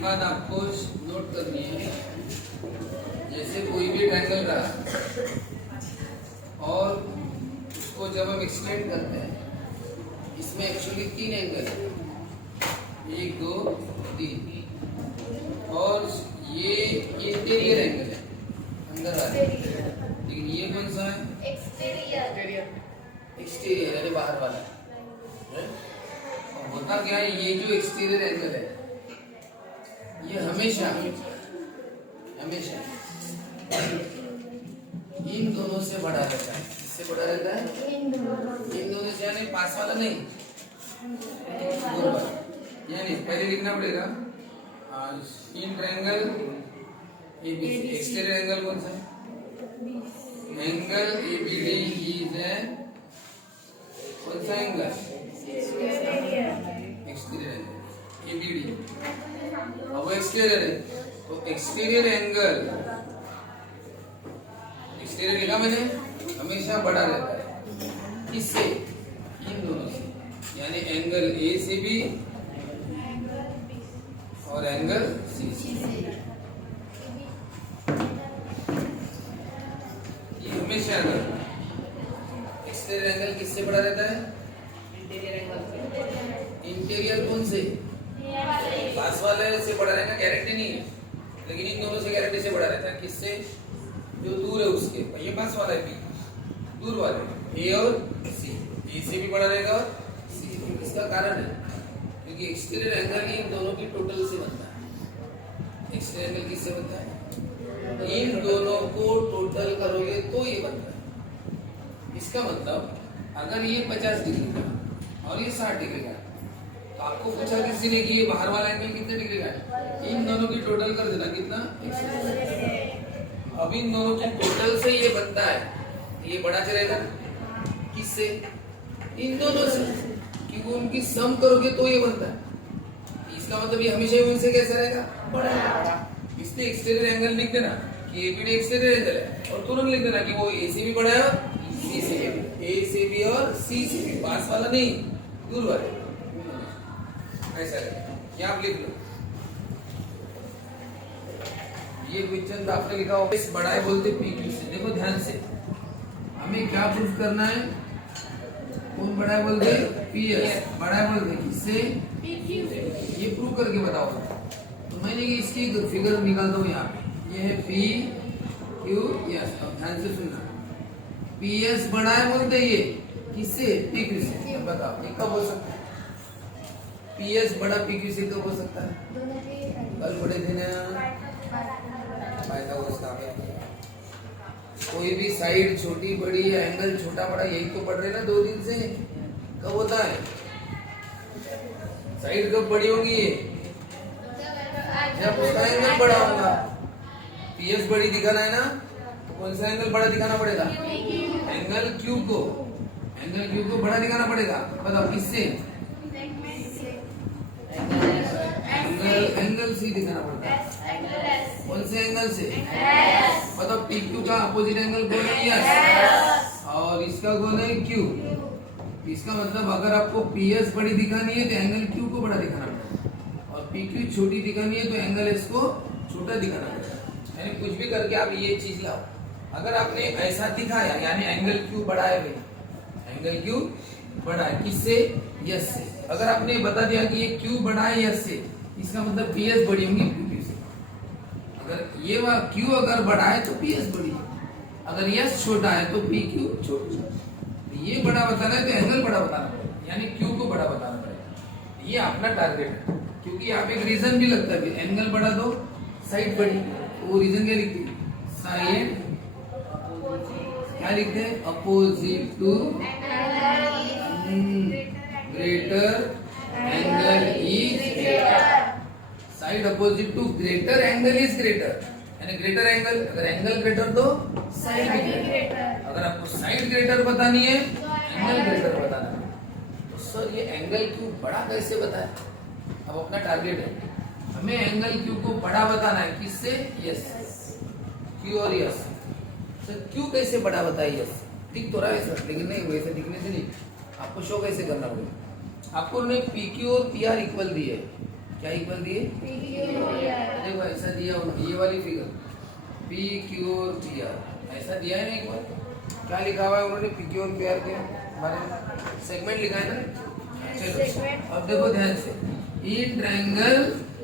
एक बात आपको नोट करनी है, जैसे कोई भी ट्रायंगल रहा और उसको जब हम एक्सटेंड करते हैं, इसमें एक्चुअली 3 एंगल है, 1 2 3, और ये इंटीरियर एंगल है अंदर वाला, लेकिन ये कौन सा है? एक्सटीरियर यानी बाहर वाला है। और होता क्या है, ये जो एक्सटीरियर एंगल है ये हमेशा इन दोनों से बड़ा रहता है। किससे बड़ा रहता है? इन दोनों से, यानी पास वाला नहीं, दूर वाला। यानी पहले लिखना पड़ेगा in triangle ABC, exterior angle कौन सा है? एंगल एबीडी इज कौन सा एंगल? Exterior angle ABD. अब वो एक्सटीरियर है तो एक्सटीरियर एंगल, एक्सटीरियर लिखा मैंने, हमेशा बड़ा रहता है। किससे? इन दोनों से, यानी एंगल ए से भी और एंगल सी से। ये हमेशा एक्सटीरियर एंगल किससे बड़ा रहता है? इंटीरियर कौन से? पास वाले से बड़ा रहने का गारंटी नहीं है, लेकिन इन दोनों से गारंटी से बड़ा रहता है। किससे? जो दूर है उसके। ये पास वाला है, बी दूर वाले ए और सी, ए से भी बड़ा रहेगा और सी से। इसका कारण है क्योंकि एक्सटीरियर एंगल ही इन दोनों की टोटल से बनता है। एक्सटीरियर एंगल किससे बनता है? इन दोनों को टोटल करोगे तो ये बनता है। इसका मतलब अगर ये 50 डिग्री का और ये 60 डिग्री का, तो आपको पूछा किसी ने कि ये बाहर वाला एंगल कितने डिग्री का है, इन दोनों की टोटल कर देना कितना? अब इन दोनों की टोटल से ये बनता है, ये बड़ा चलेगा किससे? इन दोनों से, क्योंकि उनकी सम करोगे तो ये बनता है। इसका मतलब ये हमेशा ही उनसे कैसा रहेगा? बड़ा। इसलिए एक्सटीरियर एंगल लिख देना कि एबीडी एक्सटीरियर एंगल है, और तुरंत लिख देना कि वो ए से भी बड़ा है और सी से भी, ए से भी और सी से भी, पास वाला नहीं, दूर वाले। ऐसा है, आप लिख लो। ये क्वेश्चन आपने लिखा होगा, इस बड़ा है बोलते पी क्यू से। देखो ध्यान से, हमें क्या प्रूफ करना है? कौन बड़ा है बोलते? पी एस बड़ा है बोलते किससे? ये प्रूफ करके बताओ। तो मैंने इसकी फिगर निकालता हूँ यहाँ पे, ये है पी क्यू एस। अब ध्यान से सुनना, पी एस बड़ा है बोलते ये किससे? पी क्यू से। अब बताओ ये कब हो सकता है? पी एस बड़ा पी क्यू से कब हो सकता है? कल बड़े दिन कोई भी साइड छोटी बड़ी या एंगल छोटा बड़ा, यही तो पढ़ रहे ना 2 दिन से। कब होता है? साइड कब बड़ी होगी? जब उसका एंगल बड़ा होगा। पीएस बड़ी दिखाना है ना, तो कौन सा एंगल बड़ा दिखाना पड़ेगा? एंगल क्यू को, एंगल क्यू को बड़ा दिखाना पड़ेगा। बताओ किससे? एंगल सी दिखाना पड़ता है। कौन से एंगल से? मतलब पी क्यू का अपोजिट एंगल कौन है? एस। और इसका कौन है? क्यू। इसका मतलब अगर आपको पी एस बड़ी दिखानी है तो एंगल क्यू को बड़ा दिखाना पड़ेगा, और पी क्यू छोटी दिखानी है तो एंगल एस को छोटा दिखाना पड़ेगा। यानी कुछ भी करके आप ये चीज लाओ। अगर आपने ऐसा दिखाया यानी एंगल क्यू बड़ा है भाई, एंगल क्यू बड़ा है किससे? यस से। अगर आपने बता दिया कि ये क्यू बड़ा है यस से, इसका मतलब पी एस बड़ी होगी क्यू से। अगर ये क्यू अगर बड़ा है तो पी एस बड़ी है, अगर यस छोटा है तो पी क्यू छोटा। ये बड़ा बताना है तो एंगल बड़ा बताना पड़ेगा, यानी क्यू को बड़ा बताना पड़ेगा। ये अपना टारगेट है, क्योंकि यहाँ पे एक रीजन भी लगता है, एंगल बड़ा दो साइड बड़ी, वो रीजन क्या लिखते हैं? साइड क्या लिखते हैं? Opposite to greater angle is greater. Side opposite to greater angle is greater, यानी ग्रेटर एंगल, अगर एंगल ग्रेटर तो साइड ग्रेटर। अगर आपको साइड ग्रेटर बतानी है, एंगल ग्रेटर बताना है, तो सर ये एंगल क्यू बड़ा कैसे बताए? अब अपना टारगेट है, हमें एंगल क्यू को बड़ा बताना है किससे? यस। क्यू और यस। सर क्यू कैसे बड़ा बताए? यस ठीक तो रहा है सर, लेकिन नहीं वैसे दिखने से नहीं, आपको शो कैसे करना पड़ेगा? आपको उन्होंने पी क्यू और पी आर इक्वल दिए, क्या इक्वल दिए? देखो ऐसा दिया ये वाली फिगर पी क्यू और पी आर ऐसा दिया है ना इक्वल। क्या लिखा हुआ है उन्होंने पी क्यू और पी आर के बारे में? सेगमेंट लिखा है ना। चलो अब देखो ध्यान से, इन ट्रायंगल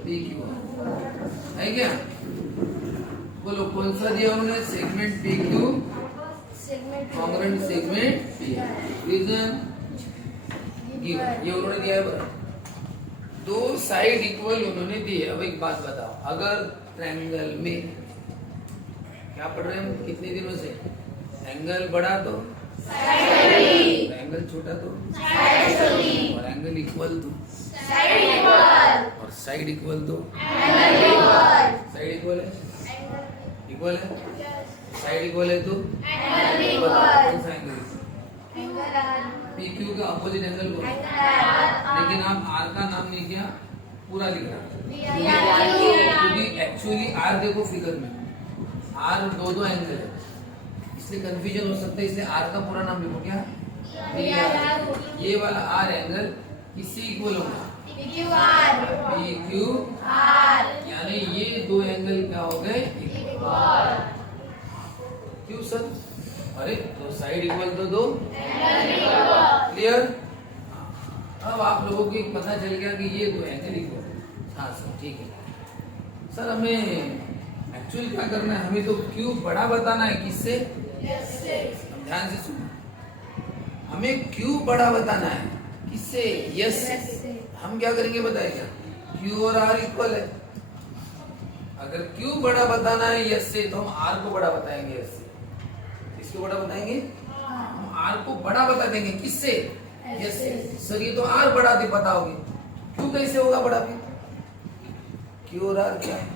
पी क्यू है क्या? बोलो कौन सा दिया उन्होंने? Segment P Q congruent segment P R. Reason ये उन्होंने दिया है बराबर। दो साइड इक्वल उन्होंने दी है। अब एक बात बताओ, अगर ट्रायंगल में क्या पढ़ रहे हैं हम कितने दिनों से? एंगल बड़ा तो एंगल छोटा तो और एंगल इक्वल तो और साइड इक्वल तो साइड इक्वल है साइड इक्वल है तो कौन सा एंगल? पी क्यू का अपोजिट एंगल को। लेकिन आप आर का नाम नहीं किया, पूरा लिख रहा क्योंकि एक्चुअली आर देखो फिगर में आर दो एंगल है, इसलिए कंफ्यूजन हो सकता है, इसलिए आर का पूरा नाम लिखो क्या? ये वाला आर एंगल किससे इक्वल होगा? पी क्यू आर, यानी ये दो एंगल क्या हो गए? इक्वल। क्यों सर? अरे तो साइड इक्वल तो दो क्लियर। अब आप लोगों को पता चल गया कि ये दो एंगल इक्वल। हाँ सर ठीक है। सर हमें एक्चुअली क्या करना है? हमें तो क्यू बड़ा बताना है। किससे? ध्यान से सुनो, हमें क्यू बड़ा बताना है। किससे? यस से। हम क्या करेंगे बताएगा? क्यू और आर इक्वल है। अगर क्यू बड़ा बताना है यस से तो हम आर को बड़ा बताएंगे यस से। इसको बड़ा बताएंगे, हम आर को बड़ा बता देंगे। किससे? यस से। सर ये तो आर बड़ा दे बताओगे, क्यू कैसे होगा बड़ा? भी क्यू और आर क्या है?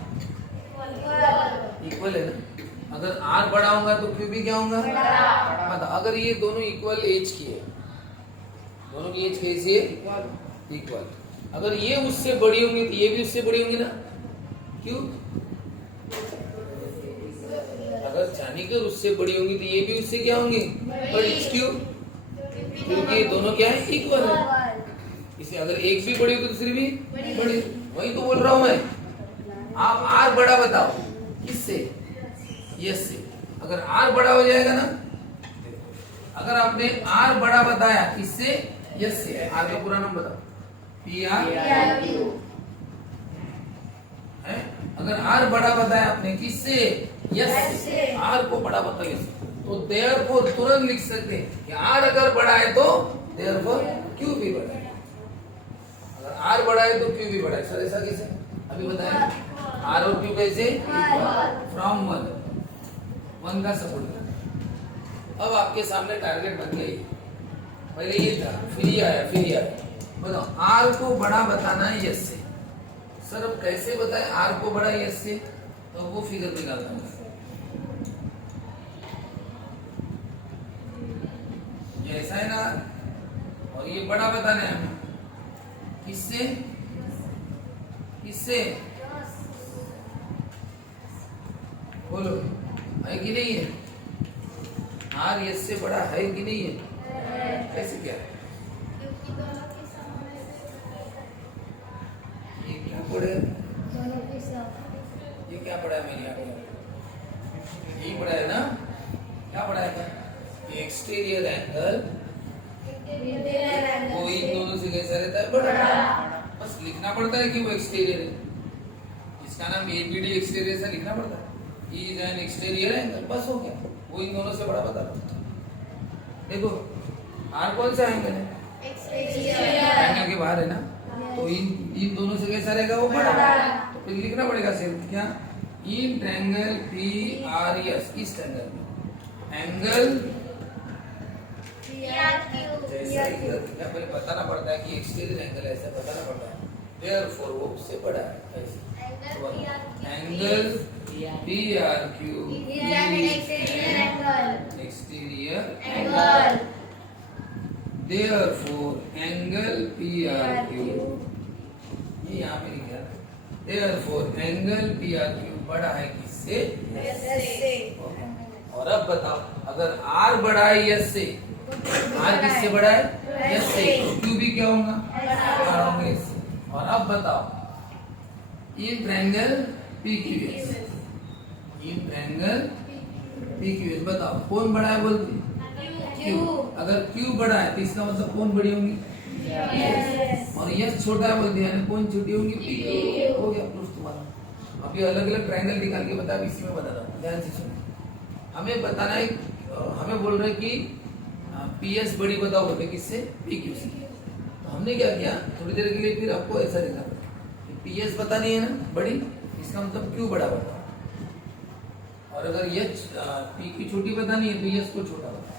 इक्वल है ना। अगर आर बड़ा होगा तो क्यू भी क्या होगा? मतलब अगर ये दोनों इक्वल एज की है, दोनों की एज कैसी है? इक्वल। अगर ये उससे बड़ी होंगी तो ये भी उससे बड़ी होंगी ना। क्यों? अगर चाणक्य उससे बड़ी होंगी तो ये भी उससे क्या होंगी? बड़ी। क्यों? क्योंकि दोनों क्या है? इक्वल है। इसे अगर एक भी बड़ी होगी तो दूसरी भी बड़ी। वही तो बोल रहा हूं मैं। आप आर बड़ा बताओ। किससे? यस से। अगर आर बड़ा हो जाएगा ना, अगर आपने आर बड़ा बताया किससे? यस से। आर का पूरा नाम बताओ। पी आर है। अगर आर बड़ा बताया आपने किससे? यस से। आर को बड़ा बताओ तो देयरफॉर तुरंत लिख सकते हैं कि आर अगर बड़ा है तो देयरफॉर क्यू भी बड़ा है। अगर आर बड़ा है तो क्यू भी बड़ा है। सर ऐसा कैसे? अभी बताया आर और क्यू कैसे? फ्रॉम वन का सपोर्ट। अब आपके सामने टारगेट बन गया। पहले ये था, फिर ये आया। बताओ आर को बड़ा बताना है यस से। सर अब कैसे बताए आर को बड़ा यस से? तो वो फिगर निकालता हूँ। ये ऐसा है ना, और ये बड़ा बताना है हमें। किससे? बोलो है कि नहीं है? आर यस से बड़ा है कि नहीं है? कैसे क्या? ये क्या पढ़े? ये क्या पढ़ा है मैंने? यही पढ़ा है ना? क्या पढ़ा है? एक्सटीरियर एंगल वो इन दोनों से कैसा रहता है? बड़ा। बस लिखना पड़ता है कि वो एक्सटीरियर है। इसका नाम एबीडी एक्सटीरियर से लिखना पड़ता है। इज एन एक्सटीरियर एंगल, बस हो गया। वो इन दोनों से बड़ा बता रहा है। देखो आर कौन सा एंगल है? एंगल के बाहर है ना, तो इन दोनों से कैसा रहेगा? वो बड़ा। तो फिर लिखना पड़ेगा सिर्फ क्या? In triangle P R S. किस ट्रायंगल में? एंगल क्या पहले बताना पड़ता है कि एक्सटीरियर एंगल ऐसा बताना पड़ता है। देयरफॉर वो उससे बड़ा है। Angle P R Q exterior angle. Therefore angle P R Q, ये यहाँ पे लिखा। Therefore angle P R Q बड़ा है किससे? और अब बताओ अगर आर बड़ा है यस से, आर किससे बड़ा है? यस से, तो क्यू भी क्या होगा? बड़ा होगा इससे। और अब बताओ in triangle PQS, in triangle PQS। बताओ कौन बड़ा है बोलते? Q। अगर Q बड़ा है तो इसका मतलब कौन बड़ी होंगी? Yes। और S छोटा है बोलते हैं कौन छोटी होंगी? PQ। हो गया प्रूफ तुम्हारा। अभी अलग अलग ट्रायंगल निकाल के बता, इसी में बता रहा हूँ, ध्यान से सुनो। हमें बताना है, हमें बोल रहे कि PS बड़ी बताओ बोलते किससे? PQ से। तो हमने क्या किया, थोड़ी देर के लिए फिर आपको ऐसा दिखा, PS पता नहीं है ना बड़ी, इसका मतलब Q बड़ा बताओ। और अगर PQ छोटी बतानी है तो S को छोटा बताओ,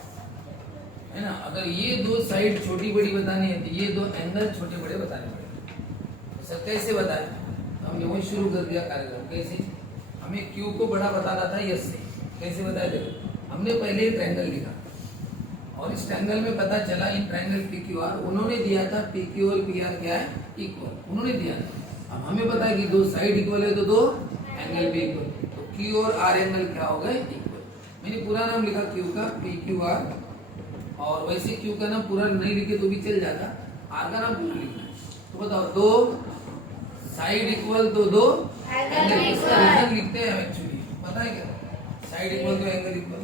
है ना। अगर ये दो साइड छोटी बड़ी बतानी है तो ये दो एंगल छोटे बड़े बताने पड़ेंगे। सर कैसे बताए? हमने वही शुरू कर दिया कार्यक्रम। कैसे? हमें Q को बड़ा बताना था S से। कैसे बताया? देखो हमने पहले ट्रायंगल लिखा और इस ट्रायंगल में पता चला इन ट्रायंगल PQR उन्होंने दिया था PQ और PR क्या है? इक्वल, उन्होंने दिया था। अब हमें पता है कि दो साइड इक्वल है तो दो एंगल भी इक्वल, तो Q और R एंगल क्या हो गए? इक्वल। मैंने पूरा नाम लिखा Q का PQR, और वैसे Q का नाम पूरा नहीं लिखे तो भी चल जाता, R का नाम पूरा लिखना है। तो बताओ दो साइड इक्वल तो दो एंगल इक्वल लिखते हैं एक्चुअली, पता है क्या? साइड इक्वल तो एंगल इक्वल।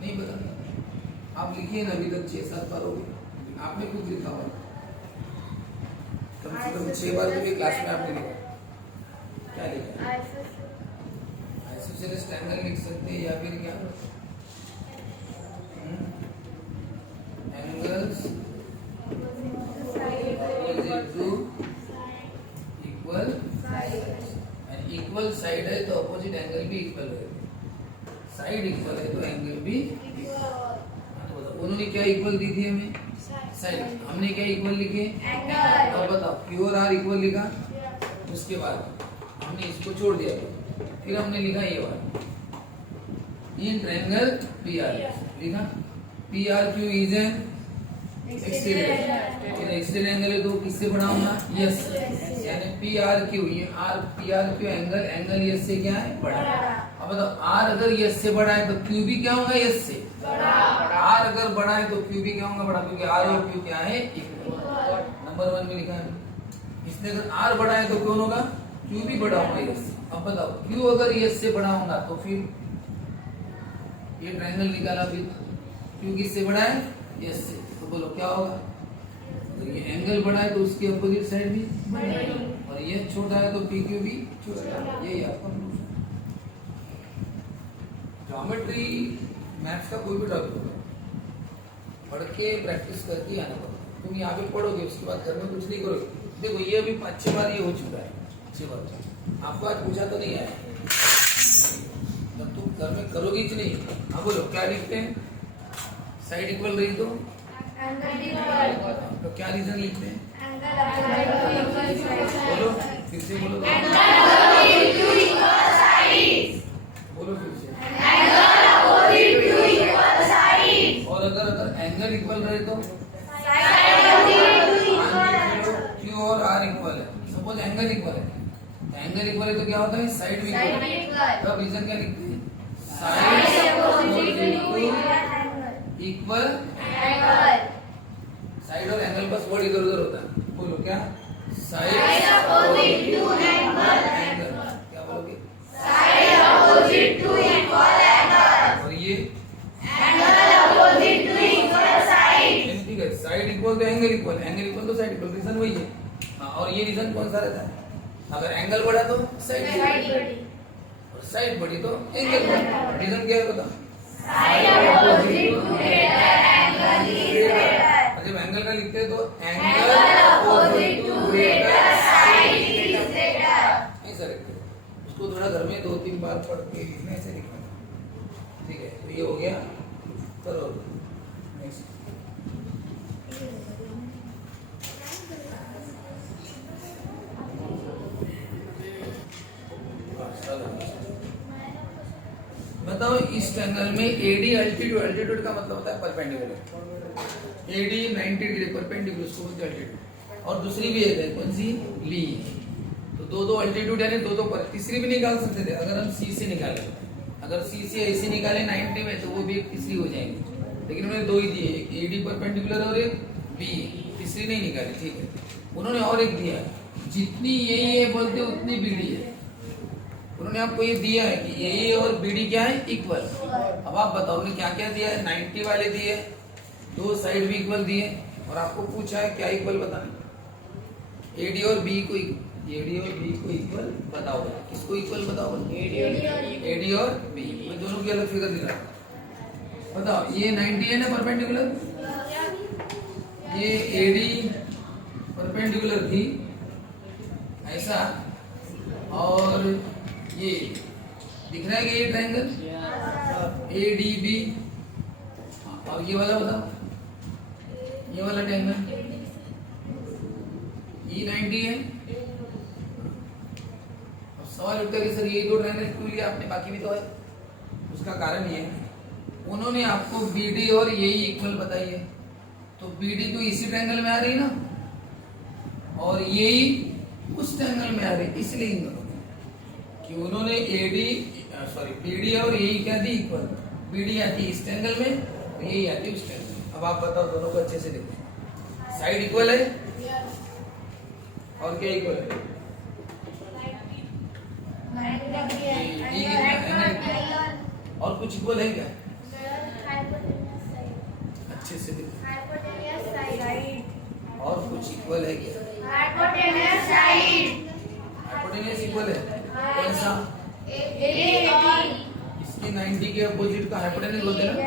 नहीं पता? आप लिखिए ना, अभी तक 6-7 बार हो गए, आपने खुद लिखा हुआ कम से कम 6 बार तो भी क्लास में आपने लिखा। क्या लिखा? आइसोसेलेस ट्रायंगल लिख सकते हैं, या फिर क्या angles opposite to equal side. Equal side है तो अपोजिट एंगल भी इक्वल है, साइड इक्वल है तो एंगल भी इक्वल। उन्होंने क्या इक्वल दी थी हमें? साइड। हमने क्या इक्वल लिखे? एंगल। अब बताओ Q और R इक्वल लिखा, उसके बाद हमने इसको छोड़ दिया, फिर हमने लिखा ये वाला इन ट्रायंगल PR लिखा। PRQ is an exterior, exterior angle है तो किससे बड़ा होगा? यस। यानी PRQ, ये PRQ एंगल, एंगल यस से क्या है? बड़ा। अब बताओ R अगर यस से बड़ा है तो Q भी क्या होगा? यस से बड़ा। R अगर बड़ा है तो Q भी क्या होगा? बड़ा, क्योंकि R और Q क्या है? इक्वल। नंबर 1 में लिखा है। इसलिए अगर R बड़ा है तो कौन होगा? Q भी बड़ा होगा यस से। अब बताओ Q अगर यस से बड़ा होगा तो फिर ये ट्रायंगल निकाला, फिर Q किससे बड़ा है? यस से। तो बोलो क्या होगा? तो ये एंगल बड़ा है तो उसकी अपोजिट साइड भी बड़ी, और ये छोटा है तो PQ भी छोटा। यही आपका ज्योमेट्री मैथ्स का कोई भी टॉपिक होगा, पढ़ के प्रैक्टिस करके आना पड़ेगा। तुम यहाँ पे पढ़ोगे, उसके बाद घर में कुछ नहीं करोगे। देखो ये अभी 5-6 बार ये हो चुका है, 6 बार आपको आज पूछा तो नहीं है, जब तुम घर में करोगे ही नहीं। हाँ बोलो क्या लिखते हैं? साइड इक्वल रही तो क्या रीजन लिखते हैं? बोलो फिर से, बोलो बोलो फिर से। और अगर एंगल इक्वल रहे तो Q और R इक्वल है। सपोज एंगल इक्वल है, एंगल इक्वल है तो क्या होता है? साइड भी इक्वल। तब रीजन क्या लिखते हैं? Side equal angle. साइड और एंगल बस वर्ड इधर उधर होता है। बोलो क्या? Side opposite to angle. क्या बोलोगे? Side opposite to equal angle. और ये angle opposite to equal side. ठीक है, साइड इक्वल तो एंगल इक्वल, एंगल इक्वल तो साइड इक्वल, रीजन वही है। हाँ, और ये रीजन कौन सा रहता है? अगर एंगल बढ़ा तो साइड बड़ी, और साइड बड़ी तो एंगल बड़ा। रीजन क्या है बता? Side opposite to greater angle is greater. जब एंगल का लिखते हैं तो angle opposite to greater side is greater, ऐसा लिखते हैं। उसको थोड़ा घर में 2-3 बार पढ़ के लिखना, ऐसे लिखना। ठीक है, तो ये हो गया। करो नेक्स्ट। बताओ इस ट्रायंगल में AD अल्टीट्यूड, अल्टीट्यूड का मतलब होता है परपेंडिकुलर। AD 90 डिग्री परपेंडिकुलर, उसको बोलते हैं अल्टीट्यूड। और दूसरी भी एक है, कौन सी? ली। तो दो अल्टीट्यूड यानी दो पर, तीसरी भी निकाल सकते थे अगर हम C से निकाले। अगर C से ऐसे निकाले 90 में तो वो भी एक तीसरी हो जाएगी, लेकिन उन्होंने 2 ही दिए, एक AD परपेंडिकुलर और एक B। तीसरी नहीं निकाली, ठीक है। उन्होंने और एक दिया है, जितनी ये बोलते उतनी बीडी है। उन्होंने आपको ये दिया है कि ये और बीडी क्या है, इक्वल। अब आप बताओ उन्होंने क्या क्या दिया है, 90 वाले दिए, दो साइड भी इक्वल दिए, और आपको पूछा है क्या इक्वल बताना। एडी और बी को इक्वल बताओ। किसको इक्वल बताओ? एडी और बी। मैं दोनों की अलग फिगर दे रहा हूं, बताओ। ये 90 है ना परपेंडिकुलर, ये एडी परपेंडिकुलर थी ऐसा, और ये दिख रहा है कि ये ट्रायंगल ADB, और ये वाला बताओ, ये वाला ट्रायंगल E90 है। अब सवाल उठता है कि सर ये दो ट्रायंगल क्यों लिया आपने, बाकी भी तो है। उसका कारण ये है, उन्होंने आपको BD और यही इक्वल बताई है, तो BD तो इसी ट्रायंगल में आ रही है ना, और यही उस ट्रायंगल में आ रही, इसलिए कि उन्होंने BD और यही क्या दी, इक्वल। BD आती है इस ट्रायंगल में, यही आती है उस ट्रायंगल में। अब आप बताओ, दोनों को अच्छे से देखो, साइड इक्वल है और क्या इक्वल है, और कुछ इक्वल है क्या, अच्छे से देखो, और कुछ इक्वल है क्या, हाइपोटेन्यूज इक्वल है। कौन सा, इसकी 90 के अपोजिट का हाइपोटेन्यूज बोलते हैं ना,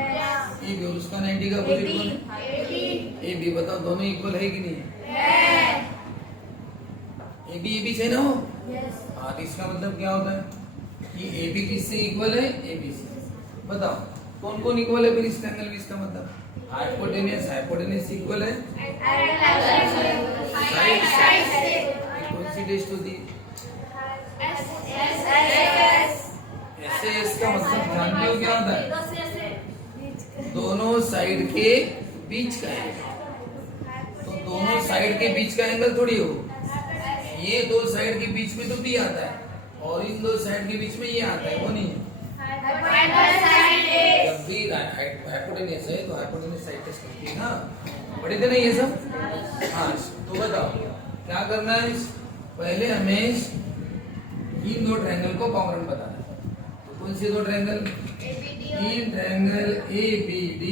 AB, और उसका 90 का अपोजिट कौन है, AB। बताओ दोनों इक्वल है कि नहीं है, AB से ना हो। हाँ, तो इसका मतलब क्या होता है कि AB किससे इक्वल है, AB से। बताओ कौन कौन इक्वल है फिर इस ट्रायंगल में, इसका मतलब हाइपोटेन्यूज इक्वल है, कौन सी टेस्ट होती है, एस का मतलब जानते हो क्या होता है, दोनों साइड के बीच का एंगल। तो दोनों साइड के बीच का एंगल थोड़ी हो, ये दो साइड के बीच में तो B आता है, और इन दो साइड के बीच में ये आता है, वो नहीं है। जब भी हाइपोटेन्यूज है तो हाइपोटेन्यूज साइड टेस्ट करती है ना, पढ़े थे ना ये सब। हाँ, तो बताओ क्या करना है, पहले हमें इन दो ट्रायंगल को कॉन्ग्रुएंट बताना है। तो कौन से दो triangle, in triangle ABD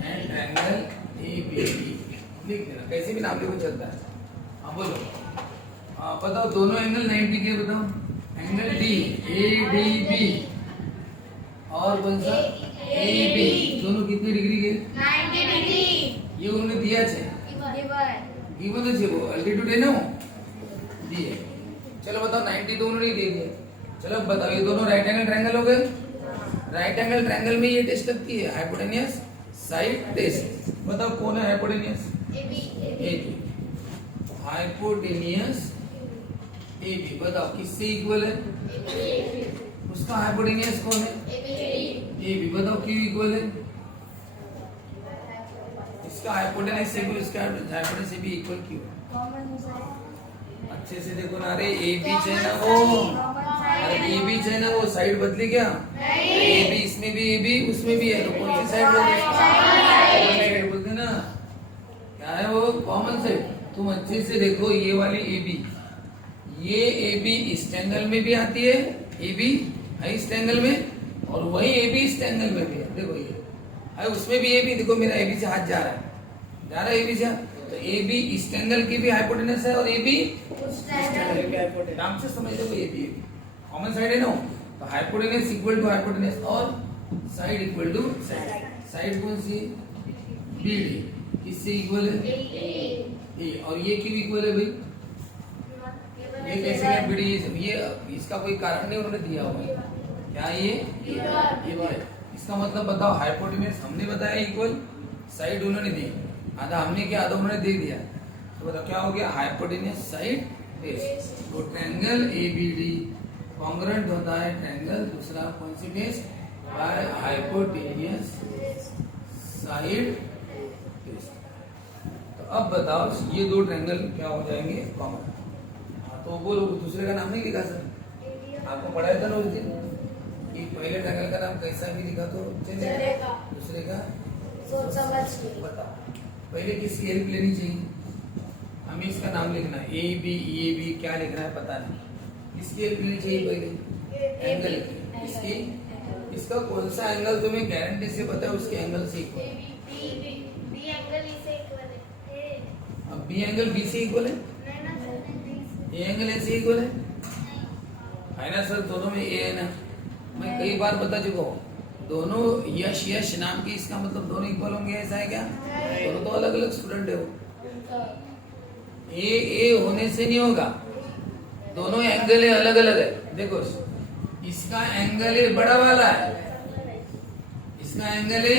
and triangle ABD लिख देना, कैसे भी नाम लिखो चलता है। हाँ बोलो, हाँ बताओ दोनों एंगल 90 के, बताओ एंगल D ADB और कौन सा AB, दोनों कितने डिग्री के, 90 डिग्री। ये उन्होंने दिया है, गिवन है वो अल्टीट्यूड है ना, दिए। चलो बताओ 90 तो उन्होंने दे दिया। चलो बताओ ये दोनों राइट एंगल ट्रायंगल हो गए। राइट एंगल ट्रायंगल में ये टेस्ट लगती है, हाइपोटेन्यूज साइड टेस्ट। बताओ कौन है हाइपोटेन्यूज, AB। हाइपोटेन्यूज AB, बताओ किससे इक्वल है, उसका हाइपोटेन्यूज कौन है, AB। बताओ क्यों इक्वल है, इसका हाइपोटेन्यूज से भी इसका हाइपोटेन्यूज से भी इक्वल क्यों है, अच्छे से देखो ना। अरे AB है ना वो, अरे AB है ना वो, साइड बदली क्या, AB इसमें भी AB उसमें भी है, तो कौन सी साइड बोलते ना, क्या है वो, कॉमन साइड। तुम अच्छे से देखो, ये वाली AB, ये AB इस ट्रायंगल में भी आती है, AB है इस ट्रायंगल में, और वही AB इस ट्रायंगल में भी है। देखो ये है, उसमें भी AB, देखो मेरा AB से हाथ जा रहा है AB से, तो AB इस ट्रायंगल की भी हाइपोटेन्यूज है, और AB इस ट्रायंगल की हाइपोटेन्यूज। नाम से समझ लो AB कॉमन साइड है ना, तो हाइपोटेन्यूज इक्वल टू हाइपोटेन्यूज और side equal to side. Side कौन सी, BD, किससे इक्वल है, A। और ये क्यों इक्वल है भाई, ये कैसे है BD, ये इसका कोई कारण नहीं उन्होंने दिया हुआ है, क्या ये इसका मतलब बताओ, हाइपोटेन्यूज हमने बताया इक्वल, साइड उन्होंने दी, आधा हमने किया आधा उन्होंने दे दिया, तो बताओ क्या हो गया, हाइपोटेन्यूज साइड टेस्ट। तो ट्रायंगल ABD कॉन्ग्रुएंट होता है ट्रायंगल, दूसरा कौन सी test, by hypotenuse side test. तो अब बताओ ये दो ट्रायंगल क्या हो जाएंगे, कॉमन। तो बोलो दूसरे का नाम नहीं लिखा सर, आपको पढ़ाया था ना उस दिन कि पहले ट्रायंगल का नाम कैसा भी लिखा तो चलेगा, दूसरे का सोच समझ के बताओ। पहले किसकी हेल्प लेनी चाहिए, हमें इसका नाम लिखना है ए बी क्या लिखना है पता नहीं। इसकी हेल्प लेनी चाहिए पहले एंगल की। इसकी इसका कौन सा एंगल तुम्हें गारंटी से पता है उसके एंगल से इक्वल है। अब बी एंगल बी से इक्वल है, ए एंगल ए से इक्वल है ना सर। दोनों में ए है ना। मैं कई बार बता चुका हूँ दोनों यश यश नाम की, इसका मतलब दोनों इक्वल होंगे ऐसा है क्या? दोनों तो अलग अलग स्टूडेंट है वो। ए होने से नहीं होगा, दोनों एंगल है अलग अलग है। देखो इसका एंगल है बड़ा वाला है, इसका एंगल है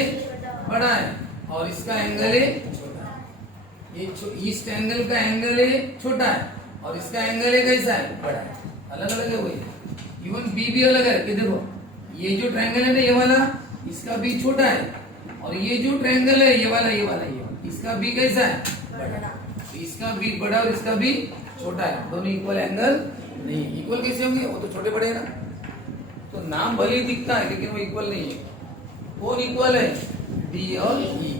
बड़ा है और इसका एंगल है छोटा है। ये ईस्ट एंगल का एंगल है छोटा है और इसका एंगल है कैसा है? बड़ा है। अलग अलग है वही। इवन बी भी अलग है कि देखो ये जो ट्रायंगल है ना ये वाला, इसका बी छोटा है और ये जो ट्रायंगल है ये वाला इसका बी कैसा है? बड़ा। इसका बी बड़ा और इसका बी छोटा है, दोनों इक्वल एंगल नहीं। इक्वल कैसे होंगे? वो तो छोटे बड़े है ना। तो नाम भले ही दिखता है लेकिन वो इक्वल नहीं है। कौन इक्वल है? डी और ई,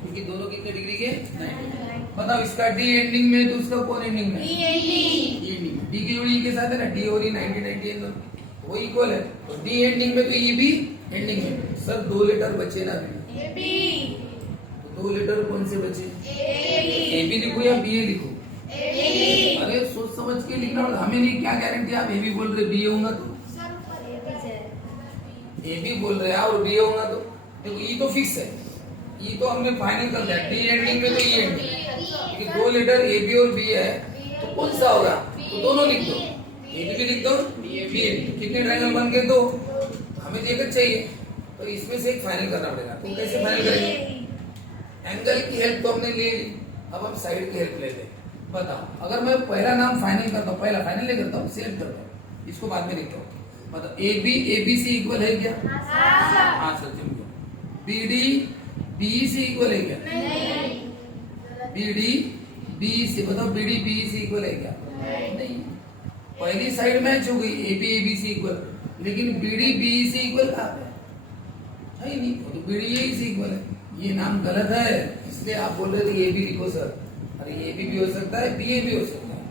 क्योंकि दोनों कितने डिग्री के? 90। बताओ इसका डी एंडिंग में तो उसका कौन एंडिंग में? एंडिंग। डी की जोड़ी ई के साथ है ना, डी और ई 90 वो इक्वल है। तो डी एंडिंग में तो ई भी एंडिंग में। सर 2 लेटर बचे ना अभी, तो 2 लेटर कौन से बचे? ए बी लिखो या बी ए लिखो? अरे सोच समझ के लिखना। हमें नहीं क्या गारंटी आप ए बी बोल रहे बी ए होगा तो? ए बी बोल रहे हैं और बी ए होगा तो? देखो ई तो फिक्स है, ई तो हमने फाइनल कर दिया। डी एंडिंग में तो ई एंडिंग, क्योंकि 2 लेटर ए बी और बी है तो कौन सा होगा? तो दोनों लिख दो, ए बी भी लिख दो बी ए भी। कितने ट्रायंगल बन गए? 2। हमें एक चाहिए तो इसमें से एक फाइनल करना पड़ेगा। तो कैसे फाइनल करेंगे? एंगल की हेल्प तो हमने ले ली, अब हम साइड की हेल्प लेते हैं। बताओ अगर मैं पहला नाम फाइनल करता हूँ, पहला फाइनल नहीं करता हूँ, सिलेक्ट करता हूँ, इसको बाद में लिखता हूँ। मतलब ए बी से इक्वल है क्या? हाँ सर जी। बी डी बी से इक्वल है क्या? बी डी बी से, बताओ बी डी बी से इक्वल है क्या? नहीं। पहली साइड मैच हो गई ए बी से इक्वल, लेकिन बी डी बी से इक्वल कहाँ पे है? नहीं, तो बी डी ए से इक्वल है। ये नाम गलत है, इसलिए आप बोल रहे थे ए बी लिखो सर। अरे ए बी हो सकता है, बी ए भी हो सकता है,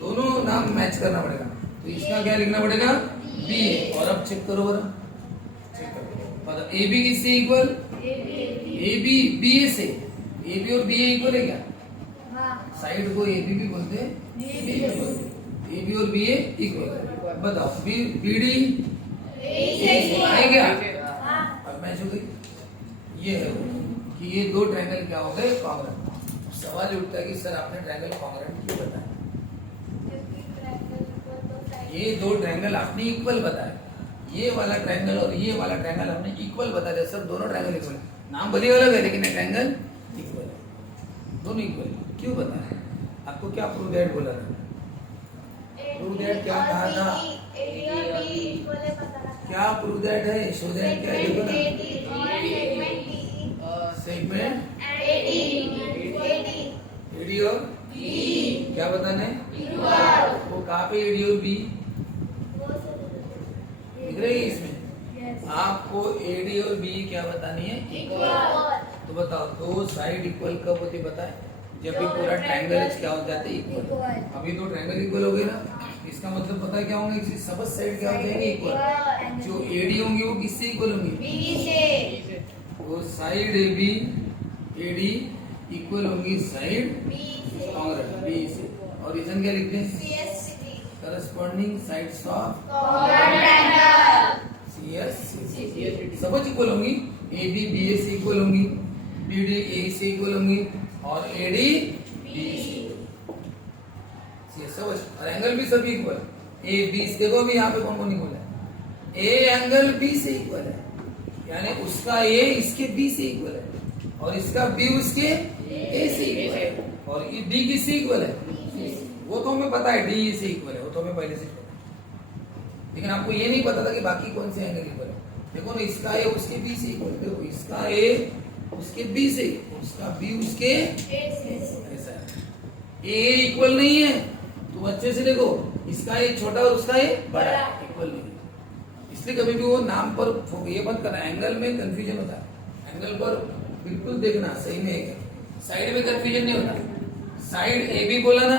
दोनों नाम मैच करना पड़ेगा। तो इसका क्या लिखना पड़ेगा? बी ए। और अब चेक करो बरा, चेक करो मतलब ए बी किससे इक्वल? ए बी बी ए से। ए बी और बी ए इक्वल है क्या? साइड को ए बी भी बोलते हैं, ए बी और बी ए इक्वल। बताओ बी डी है क्या? अब मैच हो गई। ये है कि ये 2 ट्रायंगल क्या हो गए? कॉन्ग्रुएंट। सवाल उठता है कि सर आपने ट्रायंगल कॉन्ग्रुएंट क्यों बताया? ये 2 ट्रायंगल आपने इक्वल बताया, ये वाला ट्रायंगल और ये वाला ट्रायंगल हमने इक्वल बताया। सर दोनों ट्रायंगल इक्वल है, नाम भले अलग है लेकिन ट्रायंगल इक्वल है, दोनों इक्वल। क्यों बताया? आपको क्या प्रूव दैट बोला था? प्रूव दैट क्या कहा था? क्या प्रूव दैट है? शो दैट क्या है? देखो ना, सेगमेंट एडी और क्या बताना है? वो कहाँ पे एडी और बी दिख रही है इसमें? आपको एडी और बी क्या बतानी है? इक्वल। तो बताओ 2 साइड इक्वल कब होती बताए? जब भी पूरा ट्रायंगल क्या हो जाते इक्वल। अभी 2 ट्रायंगल इक्वल हो गए ना, इसका मतलब पता है क्या होंगे? इसकी सब साइड क्या हो जाएंगे? इक्वल। जो एडी होंगी वो किससे इक्वल होंगी? बी से। वो side A B AD equal होंगी साइड कॉन्ग्रुएंट बी से। और रीजन क्या लिखते हैं? करस्पॉन्डिंग साइड्स ऑफ सीएस सब इक्वल होंगी। ए बी बी ए से इक्वल होंगी, बी डी ए से इक्वल होंगी और ए डी बी से सब। और एंगल भी सभी इक्वल। ए बी देखो भी यहाँ पे कौन कौन इक्वल है? ए एंगल बी से इक्वल है, यानी उसका ए इसके बी से इक्वल है और इसका बी उसके ए से इक्वल है। और ये डी किससे इक्वल है? वो तो हमें पता है डी से इक्वल है, वो तो हमें पहले से पता है, लेकिन आपको ये नहीं पता था कि बाकी कौन से एंगल इक्वल है। देखो ना, इसका ए उसके बी से इक्वल है। देखो इसका ए उसके बी से, उसका बी उसके ऐसा है। ए इक्वल नहीं है तो अच्छे से देखो, इसका ए छोटा और उसका ए बड़ा, इक्वल नहीं है। इसलिए कभी भी वो नाम पर ये मत करना, एंगल में कंफ्यूजन होता है। एंगल पर बिल्कुल देखना सही में, साइड में कंफ्यूजन नहीं होता। साइड ए बी बोला ना,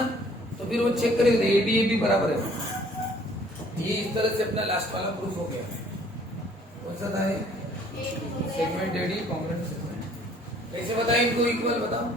तो फिर वो चेक करेगा ए बी बराबर है। ये इस तरह से अपना लास्ट वाला प्रूफ हो गया। कौन सा था ये? Segment AD congruent segment. कैसे बताएं इनको इक्वल, बताओ।